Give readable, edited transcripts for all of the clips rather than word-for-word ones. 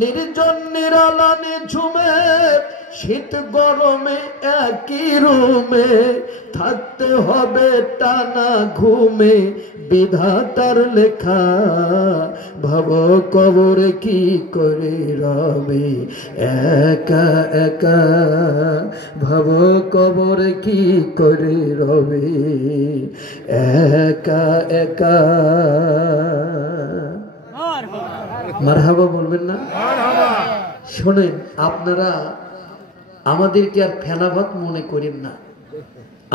নির্জন নিরালানে ঝুমে শীত গরমে একই রুমে থাকতে হবে টানা ঘুমে বিধাতার লেখা ভব কবরে কি করে রবে একা একা ভব কবরে কি করে রবে একা একা মারহাবা বলবেন না? শোনেন, আপনারা আমাদেরকে আর ফেনা ভাত মনে করেন না।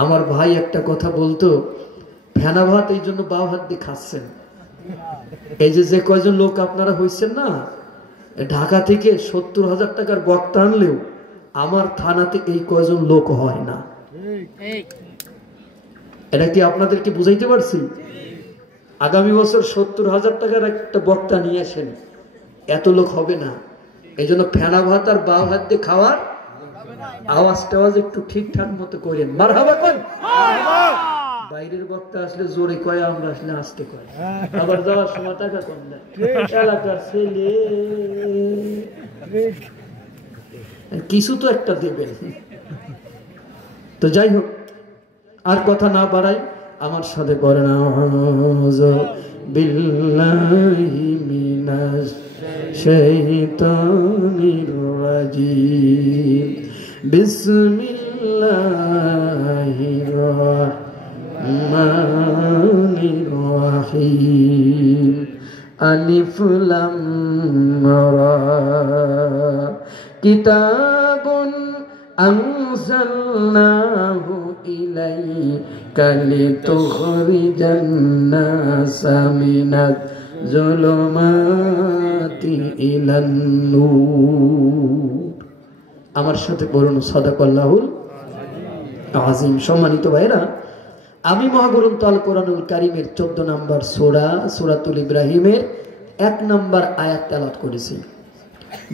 আমার ভাই একটা কথা বলতো, ফেনা ভাত এই জন্য বাও হাত দিয়ে খাচ্ছেন। এই যে কয়জন লোক আপনারা হইছেন না, ঢাকা থেকে 70,000 টাকার বক্তা আনলেও আমার থানাতে এই কয়জন লোক হয় না। এটা কি আপনাদেরকে বুঝাইতে পারছি? আগামী বছর 70,000 টাকার একটা বক্তা নিয়ে আসেন, এত লোক হবে না। এই জন্য ফেনা ভাত আর বাও হাত দিয়ে খাওয়ার আওয়াজ একটু ঠিকঠাক মতো করেন। মারহাবা কোন বাইরের বক্তা আসলে জোরে কয়, আমরা আসলে আস্তে কয়। আবার যাওয়ার সময় টাকা কম দেয়। এলাকার ছেলে কিছু তো একটা দেবেন। তো যাই হোক, আর কথা না বাড়াই, আমার সাথে পড়েন আউযু বিল্লাহি মিনাশ শাইতানির রাজিম বিসমিল্লাহির রাহমানির রাহিম আলিফ লাম রা কিতাবুন আনজালনাহু ইলাইকা লিতুখরিজান নাসা মিনাজ যুলুমাতি ইলান নূর। আমার সাথে পড়ুন সাদাকাল্লাহুল আযীম। সম্মানিত ভাইরা, আমি মহাগ্রন্থ আল কোরআনুল কারীমের 14 নম্বর সূরা সূরাতুল ইব্রাহিমের 1 নম্বর আয়াত তেলাওয়াত করেছি।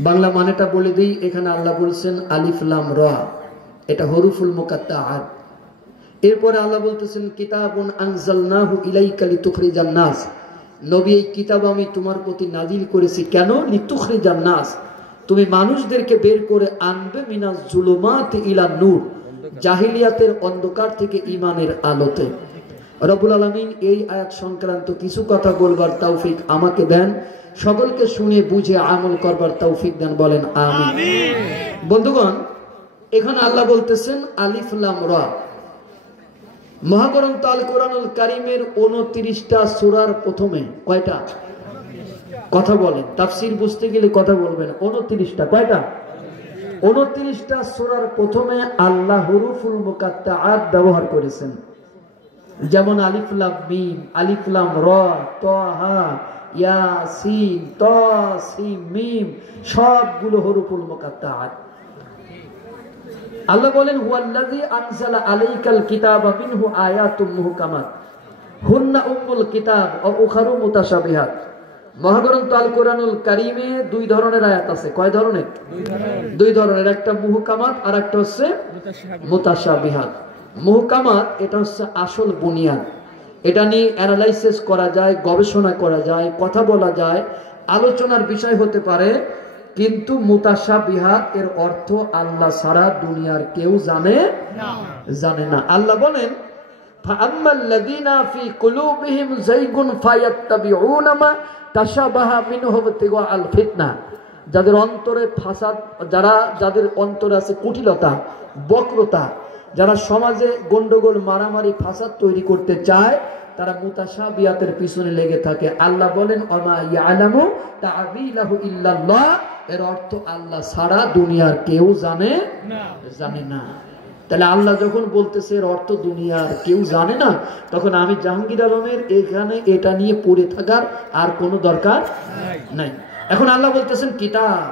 বাংলা মানেটা বলে দিই। এখানে আল্লাহ বলছেন আলিফ লাম রা, এটা হরুফুল মুকাত্তাআত। এরপরে আল্লাহ বলতেছেন কিতাবুন আনজালনাহু ইলাইকা লিতুখরিজান নাস, নবী এই কিতাব আমি তোমার প্রতি নাজিল করেছি কেন? লিতুখরিজান নাস, তুমি মানুষদেরকে বের করে আনবে মিনাজ যুলুমাতি ইলান নূর, জাহিলিয়াতের অন্ধকার থেকে ঈমানের আলোতে। রব্বুল আলামিন এই আয়াত সংক্রান্ত কিছু কথা বলবার তৌফিক আমাকে দেন, সকলকে শুনে বুঝে আমল করবার তৌফিক দেন, বলেন আমিন। বন্ধুগণ, এখানে আল্লাহ বলতেছেন আলিফ লাম রা। মহাগ্রন্থ আল কোরআনুল কারীমের 29টা সূরার প্রথমে কয়টা? কথা বলেন, তাফসীর বুঝতে গেলে কথা বলবেন। 29টা কয়টা? 29টা সূরার প্রথমে আল্লাহ হুরুফুল মুকাত্তাআত ব্যবহার করেছেন। যেমন আলিফ লাম মিম, আলিফ লাম রা, তাহা, ইয়াসিন, তাসিম, মিম, সবগুলো হুরুফুল মুকাত্তাআত। আল্লাহ বলেন হুয়াল্লাযী আনজালা আলাইকাল কিতাবা মিনহু আয়াতুম মুহকামাত হুন্না উম্মুল কিতাব ওয়া উখারু মুতাশাবিহাত। মহাগ্রন্থ আল কোরআনুল কারীমে 2 ধরনের আয়াত আছে। কয় ধরনের? 2 ধরনের। একটা মুহকামাত আর একটা হচ্ছে মুতাশাবিহাত। মুহকামাত এটা হচ্ছে আসল বুনিয়াদ, এটা নিয়ে অ্যানালাইসিস করা যায়, গবেষণা করা যায়, কথা বলা যায়, আলোচনার বিষয় হতে পারে। কিন্তু মুতাশাবিহাত এর অর্থ আল্লাহ ছাড়া দুনিয়ার কেউ জানে না। আল্লাহ বলেন ফাআম্মাল্লাযীনা ফি কুলুবিহিম যায়গুন ফায়াত্তাবিউনা মা তাশাবাহা মিনহু ইবতিগাআল ফিতনা, যাদের অন্তরে ফাসাদ, যাদের অন্তরে আছে কুটিলতা, বক্রতা, যারা সমাজে গন্ডগোল, মারামারি, ফাসাদ তৈরি করতে চায়, তারা মুতাশাবিহাতের পিছনে লেগে থাকে। আল্লাহ বলেন ওমা ইয়ালামু তা'বীলাহু ইল্লাল্লাহ, এর অর্থ আল্লাহ ছাড়া দুনিয়ার কেউ জানে না। তাহলে আল্লাহ যখন বলতেছে এর অর্থ দুনিয়ার কেউ জানে না, তখন আমি জাহাঙ্গীর আলমের এখানে এটা নিয়ে পড়ে থাকার আর কোনো দরকার নাই। এখন আল্লাহ বলতেছেন কিতাব,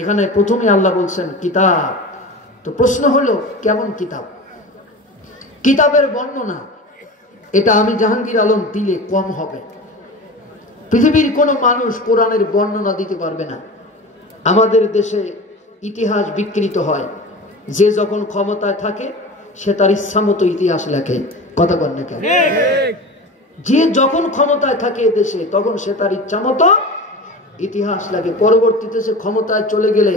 এখানে প্রথমে আল্লাহ বলছেন কিতাব। তো প্রশ্ন হলো কেমন কিতাব? কিতাবের বর্ণনা এটা আমি জাহাঙ্গীর আলম দিলে কম হবে। পৃথিবীর কোনো মানুষ কোরআনের বর্ণনা দিতে পারবে না। আমাদের দেশে ইতিহাস বিকৃত হয়, যে যখন ক্ষমতায় থাকে সে তার ইচ্ছা মতো ইতিহাস লেখে। কথা বল না কেন? যে যখন ক্ষমতায় থাকে দেশে তখন সে তার ইচ্ছা মতো ইতিহাস লাগে। পরবর্তীতে সে ক্ষমতায় চলে গেলে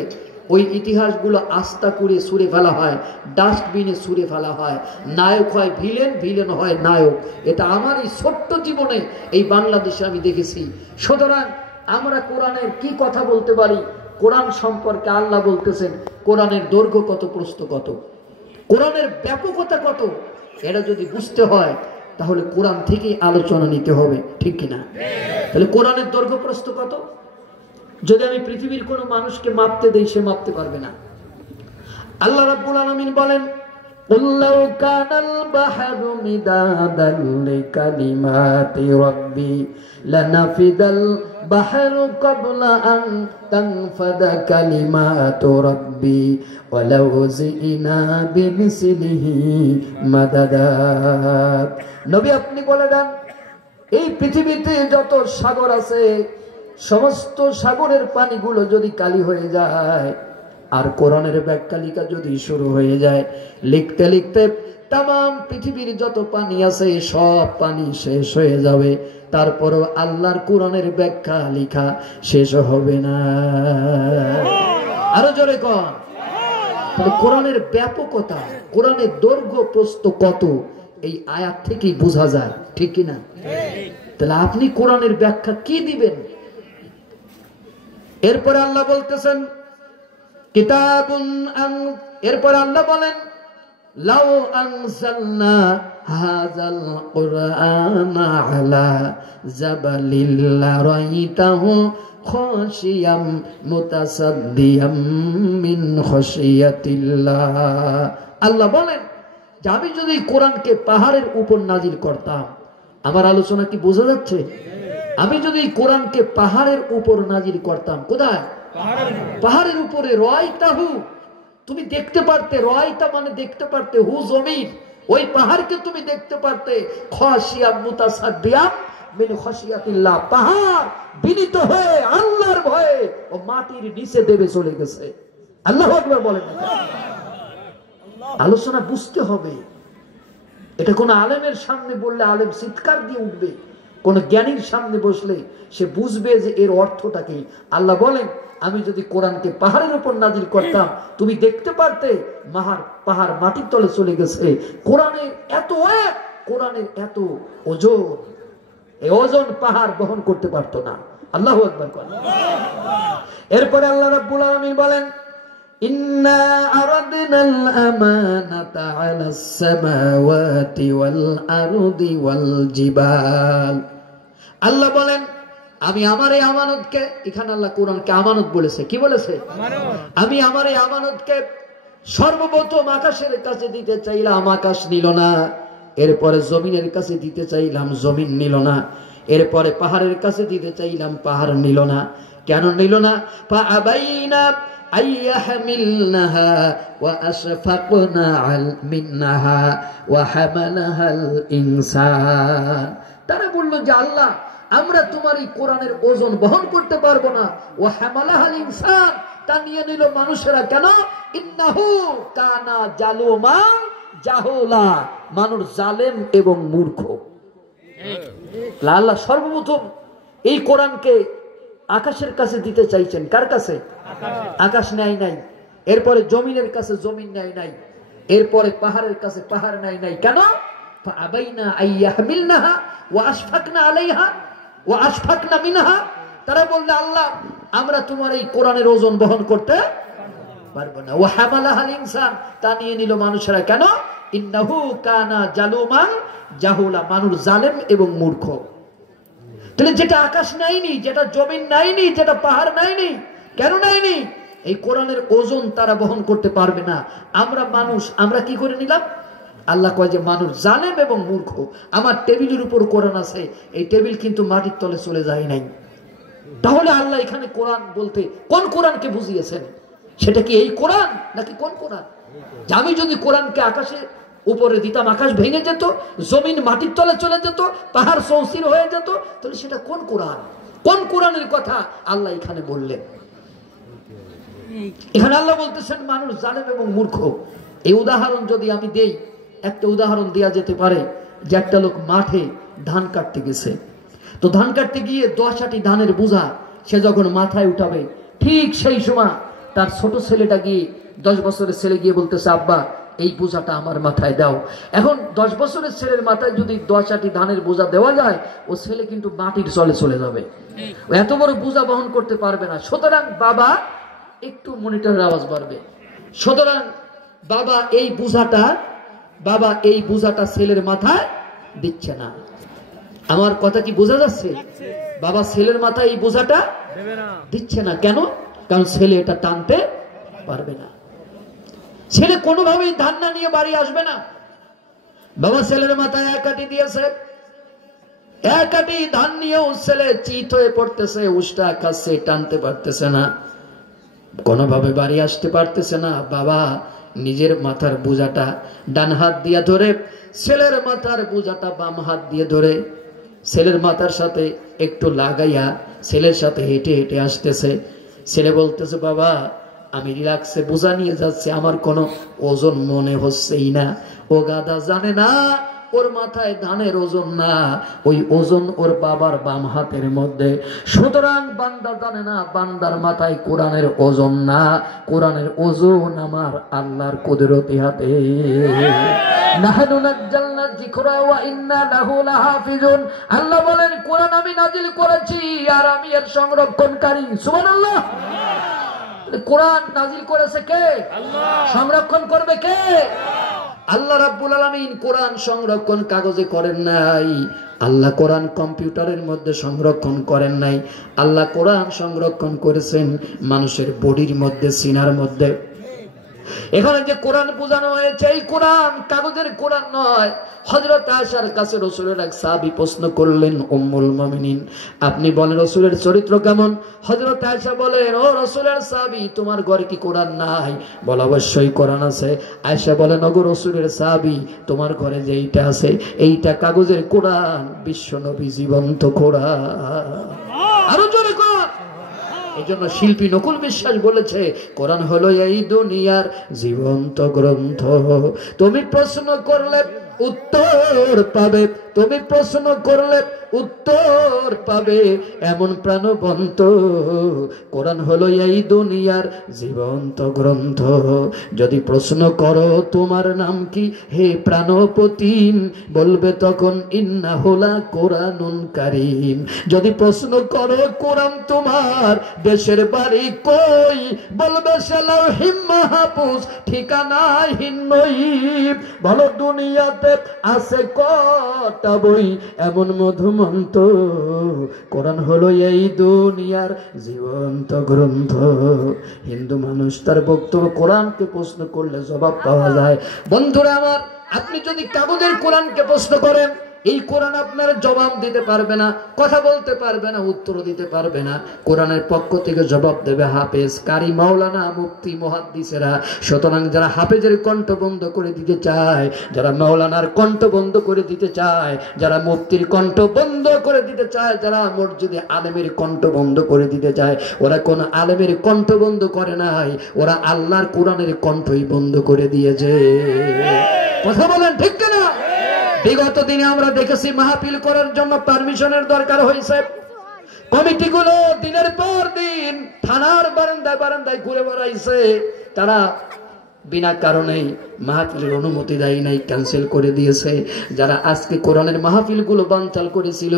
ওই ইতিহাসগুলো আস্থা করে ছুঁড়ে ফেলা হয়, ডাস্টবিনে ছুঁড়ে ফেলা হয়। নায়ক হয় ভিলেন, ভিলেন হয় নায়ক। এটা আমার এই ছোট্ট জীবনে এই বাংলাদেশে আমি দেখেছি। সুতরাং আমরা কোরআনের কি কথা বলতে পারি? কোরআন সম্পর্কে আল্লাহ বলতেছেন কোরআনের দৈর্ঘ্য কত, প্রস্থ কত, কোরআনের ব্যাপকতা কত। এটা যদি বুঝতে হয় তাহলে কোরআন থেকেই আলোচনা নিতে হবে, ঠিক কিনা? তাহলে কোরআনের দৈর্ঘ্য প্রস্থ কত? যদি আমি পৃথিবীর কোন মানুষকে মাপতে দেই, সে মাপতে পারবে না। আল্লাহ রাব্বুল আলামিন বলেন, কুল্লাউ কানাল বাহরু মিদাদান লিকালিমাতি রাব্বি লানাফিদাল বাহরু ক্বাবলা আন তানফাদা কালিমাতু রাব্বি ওয়ালাউ জিনা বিমিসলিহি মাদাদা। নবী আপনি বলে দেন, এই পৃথিবীতে যত সাগর আছে সমস্ত সাগরের পানিগুলো যদি কালি হয়ে যায় আর কোরআনের ব্যাখ্যা লেখা যদি শুরু হয়ে যায়, লিখতে লিখতে তাম পৃথিবীর যত পানি আছে সব পানি শেষ হয়ে যাবে, তারপরও আল্লাহর কোরআনের ব্যাখ্যা লেখা শেষ হবে না। আরো জোরে কর। তাহলে কোরআনের ব্যাপকতা, কোরআনের দৈর্ঘ্য প্রস্থ কত, এই আয়াত থেকেই বোঝা যায়, ঠিক কিনা? তাহলে আপনি কোরআনের ব্যাখ্যা কি দিবেন? এরপরে আল্লাহ বলতেছেন কিতাবুন এরপরে আল্লাহ বলেন লাউ আনজালনা হাযাল কুরআনা আলা জাবালিল লারাইতাহু খাশিয়াম মুতাসাদ্দিয়াম মিন খাশিয়াতিল্লাহ। আল্লাহ বলেন যে আমি যদি কোরআনকে পাহাড়ের উপর নাজিল করতাম, আমার আলোচনা কি বোঝা যাচ্ছে? আমি যদি কোরআনকে পাহাড়ের উপর নাজিল করতাম, কোথায়? পাহাড়ের উপরে। রাইতাহু, তুমি দেখতে পারতে, রাইতা মানে দেখতে পারতে, হু জমিন, ওই পাহাড়কে তুমি দেখতে পারতে। খাশিয়াম মুতাসাদ্দিয়াম মিন খাশিয়াতিল্লাহ, পাহাড় বিনীত হয়ে আল্লাহর ভয়ে ও মাটির নিচে দেবে চলে গেছে। আল্লাহু আকবার বলেন। আলোচনা বুঝতে হবে। এটা কোন আলেমের সামনে বললে আলেম চিৎকার দিয়ে উঠবে, কোন জ্ঞানীর সামনে বসলে সে বুঝবে যে এর অর্থটা কি। আল্লাহ বলেন আমি যদি কোরআনকে পাহাড়ের উপর নাজিল করতাম, তুমি দেখতে পারতে পাহাড় মাটির তলে চলে গেছে। কোরআনের এত ওয়েট, কোরআনের এত ওজন, এই ওজন পাহাড় বহন করতে পারতো না। আল্লাহু আকবার বলেন। এরপরে আল্লাহ রাব্বুল আলামিন বলেন ইন্না আরাদনাল আমানাতা আলাস সামাওয়াতি ওয়াল আরদি ওয়াল জিবাল। আল্লাহ বলেন আমি আমার এই আমানতকে, এখানে আল্লাহ কোরআনকে আমানত বলেছে। কি বলেছে? আমি আমার এই আমানতকে সর্বপ্রথম আকাশের কাছে দিতে চাইলাম, আকাশ নিল না। এরপরে জমিনের কাছে দিতে চাইলাম, জমিন নিল না। এরপরে পাহাড়ের কাছে দিতে চাইলাম, পাহাড় নিল না। কেন নিল না? ফাআবাইনা আইয়াহমিলনাহা ওয়া আশফাকনা মিনহা ওয়া হামালাহাল ইনসান। তারা বলল যে আল্লাহ আমরা তোমার এই কোরআনের ওজন বহন করতে পারবো না। ওয়া হামালাহাল ইনসান, তা নিয়ে নিল মানুষেরা। কেন? ইন্নাহু কানা জালুমা জাহুলা, মানুষ জালেম এবং মূর্খ। আল্লাহ সর্বপ্রথম এই কোরআনকে আকাশের কাছে দিতে চাইছেন। কার কাছে? আকাশ নেয় নাই। এরপরে জমিনের কাছে জমিন নেয় নাই। এরপরে পাহাড়ের কাছে পাহাড় নেয় নাই। কেন? ফাআবাইনা আইয়াহমিলনাহা ওয়া আশফাকনা আলাইহা ওয়া আশফাকনা মিনহা। তারা বলল আল্লাহ আমরা তোমার এই কোরআনের ওজন বহন করতে পারবো না। ওয়া হামালাহাল ইনসান, তা নিয়ে নিল মানুষেরা। কেন? ইন্নাহু কানা জালুমান জাহুলা, মানুষ জালেম এবং মূর্খ। তাহলে যেটা আকাশ নাইনি, যেটা জমিন নাইনি, যেটা পাহাড় নাইনি, কেন নাইনি? এই কোরআনের ওজন তারা বহন করতে পারবে না। আমরা মানুষ, আমরা কি করে নিলাম? আল্লাহ কয় যে মানুষ জালেম এবং মূর্খ। আমার টেবিলের উপর কোরআন আছে, এই টেবিল কিন্তু মাটির তলে চলে যায় নাই। তাহলে আল্লাহ এখানে কোরআন বলতে কোন কোরআনকে বুঝিয়েছেন? সেটা কি এই কোরআন নাকি কোন কোরআন? আমি যদি কোরআনকে আকাশে উপরে দিতাম, আকাশ ভেঙে যেত, জমিন মাটির তলে চলে যেত, পাহাড় চৌচির হয়ে যেত, তাহলে সেটা কোন কোরআন? কোন কোরআনের কথা আল্লাহ এখানে বললেন? এখানে আল্লাহ বলতেছেন মানুষ জালেম এবং মূর্খ। এই উদাহরণ যদি আমি দেই, একটা উদাহরণ দেওয়া যেতে পারে যে একটা লোক মাঠে ধান কাটতে গেছে। তো ধান কাটতে গিয়ে 10 আটি ধানের বোঝা সে যখন মাথায় উঠাবে ঠিক সেই সময় তার ছোট ছেলেটা গিয়ে 10 বছরের ছেলে গিয়ে বলতেছে, আব্বা এই বোঝাটা আমার মাথায় দাও। এখন 10 বছরের ছেলের মাথায় যদি 10 আটি ধানের বোঝা দেওয়া যায়, ও ছেলে কিন্তু মাটির চলে চলে যাবে, ও এত বড় বোঝা বহন করতে পারবে না। সুতরাং বাবা একটু মনিটরের আওয়াজ বাড়বে। সুতরাং বাবা এই বোঝাটা ছেলের মাথায় দিচ্ছে না। আমার কথা কি বোঝা যাচ্ছে? বাবা ছেলের মাথায় এই বোঝাটা দিচ্ছে না। কেন? কারণ ছেলে এটা টানতে পারবে না। ছেলে কোনোভাবেই ধান না নিয়ে বাড়ি আসবে না। বাবা ছেলের মাথায় 1 আটি দিয়েছে, 1 আটি ধান নিয়েও ছেলে চিত হয়ে পড়তেছে, উষ্টা খাচ্ছে, টানতে পারতেছে না, কোনোভাবে বাড়ি আসতে পারতেছে না। বাবা নিজের মাথার বোঝাটা ডান হাত দিয়ে ধরে, ছেলের মাথার বোঝাটা বাম হাত দিয়ে ধরে, ছেলের মাথার সাথে একটু লাগাইয়া ছেলের সাথে হেঁটে হেঁটে আসতেছে। ছেলে বলতেছে, বাবা আমি রিল্যাক্সে বোঝা নিয়ে যাচ্ছি, আমার কোনো ওজন মনে হচ্ছেই না। ও গাধা জানে না ওর মাথায় ধানের ওজন না, ওই ওজন ওর বাবার বাম হাতের মধ্যে। সুতরাং বান্দা জানে না বান্দার মাথায় কোরআনের ওজন না, কোরআনের ওজন আমার আল্লাহর কুদরতি হাতে। নাহনু নাজ্জালনা যিকরা ওয়া ইন্না লাহু লাহাফিজুন। আল্লাহ বলেন কোরআন আমি নাজিল করেছি আর আমি এর সংরক্ষণকারী। সুবহানাল্লাহ। কোরআন নাজিল করেছে কে? আল্লাহ। সংরক্ষণ করবে কে? আল্লাহ রাব্বুল আলামিন। কোরআন সংরক্ষণ কাগজে করেন নাই, আল্লাহ কোরআন কম্পিউটারের মধ্যে সংরক্ষণ করেন নাই, আল্লাহ কোরআন সংরক্ষণ করেছেন মানুষের বডির মধ্যে, সিনার মধ্যে। এখানে যে কোরআন বোঝানো হয়েছে এই কোরআন কাগজের কোরআন নয়। হযরত আয়েশার কাছে রাসূলের এক সাহাবী প্রশ্ন করলেন, উম্মুল মুমিনিন আপনি বলেন রাসূলের চরিত্র কেমন? হযরত আয়েশা বলেন, ও রাসূলের সাহাবী তোমার ঘরে কি কোরআন নাই? বলে অবশ্যই কোরআন আছে। আয়েশা বলেন, ওগো রাসূলের সাহাবী তোমার ঘরে যে এইটা আছে এইটা কাগজের কোরআন, বিশ্ব নবী জীবন্ত কোরআন। আরো জোরে কোরআন। এই জন্য শিল্পী নকুল বিশ্বাস বলেছে, কোরআন হলো এই দুনিয়ার জীবন্ত গ্রন্থ। তুমি প্রশ্ন করলে উত্তর পাবে, তুমি প্রশ্ন করলে উত্তর পাবে, এমন প্রাণবন্ত কোরআন হলো এই দুনিয়ার জীবন্ত গ্রন্থ। যদি প্রশ্ন করো তোমার নাম কি হে প্রাণপতিম, বলবে তখন ইন্নাহুলা কোরআনুন কারীম। যদি প্রশ্ন করো কোরআন তোমার দেশের বাড়ি কই, বলবে সে লাউহিম মাহফুজ ঠিকানায় হিন্নইব। বলো দুনিয়াতে আছে কটা বই এমন মধুমন্ত, কোরআন হলো এই দুনিয়ার জীবন্ত গ্রন্থ। হিন্দু মানুষ তার বক্তব্য কোরআনকে প্রশ্ন করলে জবাব পাওয়া যায়। বন্ধুরা আমার, আপনি যদি কাগজের কোরআনকে প্রশ্ন করেন এই কোরআন আপনার জবাব দিতে পারবে না, কথা বলতে পারবে না, উত্তর দিতে পারবে না। কোরআনের পক্ষ থেকে জবাব দেবে হাফেজ, কারি, মাওলানা, মুফতি, মুহাদ্দিসেরা। সুতরাং যারা হাফেজের কণ্ঠ বন্ধ করে দিতে চায়, যারা মাওলানার কণ্ঠ বন্ধ করে দিতে চায়, যারা মুফতির কণ্ঠ বন্ধ করে দিতে চায়, যারা মসজিদে আলেমের কণ্ঠ বন্ধ করে দিতে চায়, ওরা কোন আলেমের কণ্ঠ বন্ধ করে নাই, ওরা আল্লাহর কোরআনের কণ্ঠই বন্ধ করে দিয়েছে। কথা বলেন ঠিক কিনা? বিগত দিনে আমরা দেখেছি মাহফিল করার জন্য পারমিশনের দরকার হয়েছে। কমিটিগুলো দিনের পর দিন থানার বারান্দায় বারান্দায় ঘুরে বেড়াইছে, তারা বিনা কারণেই মাহফিলের অনুমতি দেয় নাই, ক্যান্সেল করে দিয়েছে। যারা আজকে কোরআনের মাহফিলগুলো বানচাল করেছিল